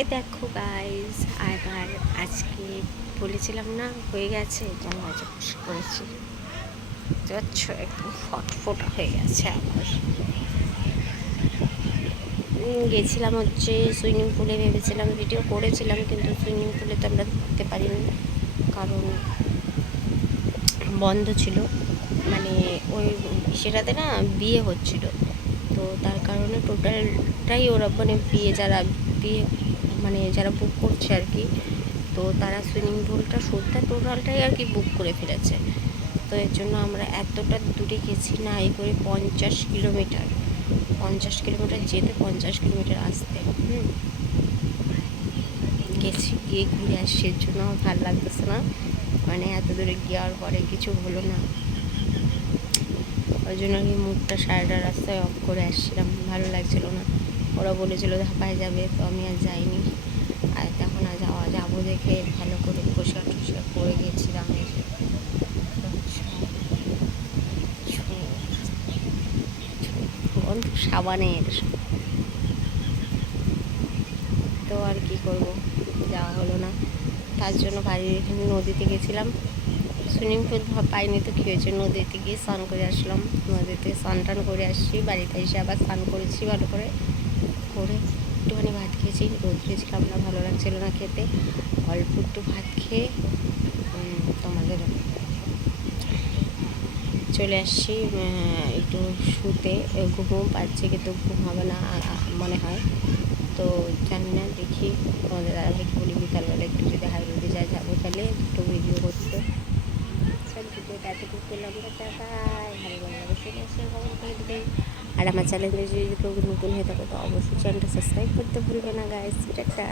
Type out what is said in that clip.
এই দেখো গাইজ আবার আজকে বলেছিলাম না হয়ে গেছে যেন আজ বসে করেছি। যাচ্ছ একদম ফটফটা হয়ে গেছে উম, গেছিলাম হচ্ছে সুইমিং পুলে ভেবেছিলাম ভিডিও করেছিলাম কিন্তু সুইমিং পুলে তো আমরা ঢুকতে পারিনি কারণ বন্ধ ছিল। মানে ওই সেটাতে না বিয়ে হচ্ছিল। তো তার কারণে টোটালটাই ওরা মানে বিয়ে যারা বিয়ে মানে যারা বুক করছে আর কি, তো তারা সুইমিং পুলটা সুদটা টোটালটাই আর কি বুক করে ফেলেছে। তো এর জন্য আমরা এতটা দূরে গেছি না, এই করে পঞ্চাশ কিলোমিটার। পঞ্চাশ কিলোমিটার যেতে পঞ্চাশ কিলোমিটার আসতে। হুম। গেছি, গিয়ে ঘুরে আসছি এর জন্য ভালো লাগতেছে না। মানে এত দূরে যাওয়ার পরে কিছু হলো না। ওই জন্য আমি মুখটা সারাটা রাস্তায় অফ করে আসছিলাম, ভালো লাগছিল না। ওরা বলেছিল ধাপায় যাবে, তো আমি আর যাইনি। আর তখন আর যাওয়া, যাব দেখে ভালো করে পোশাক টোশাক পরে গেছিলাম এসে সাবানের তো আর কি করব, যাওয়া হলো না। তার জন্য বাড়ির এখানে নদীতে গেছিলাম। সুইমিং পুল পাইনি তো কী হয়েছে? নদীতে গিয়ে স্নান করে আসলাম। নদীতে স্নান টান করে আসছি, বাড়িতে এসে আবার স্নান করেছি ভালো করে। করে একটুখানি ভাত খেয়েছি রোদ্রে ছিলাম না, ভালো লাগছিল না খেতে। অল্প একটু ভাত খেয়ে তোমাদের চলে আসছি একটু শুতে। ঘুমও পাচ্ছে কিন্তু ঘুম হবে না মনে হয়। তো জানি না, দেখি তোমাদের দাদাভাইকে বলি, বিকালবেলা একটু যদি হাই রোদে যায়, যাব তাহলে একটু ভিডিও করতে। সব ভিডিওটা এতটুকু করলাম ভালো করে দেবেন। আর আমার চ্যানেলে যদি কেউ নতুন হয়ে থাকে তো অবশ্যই চ্যানেলটা সাবস্ক্রাইব করতে ভুলবে না গাইস টাটা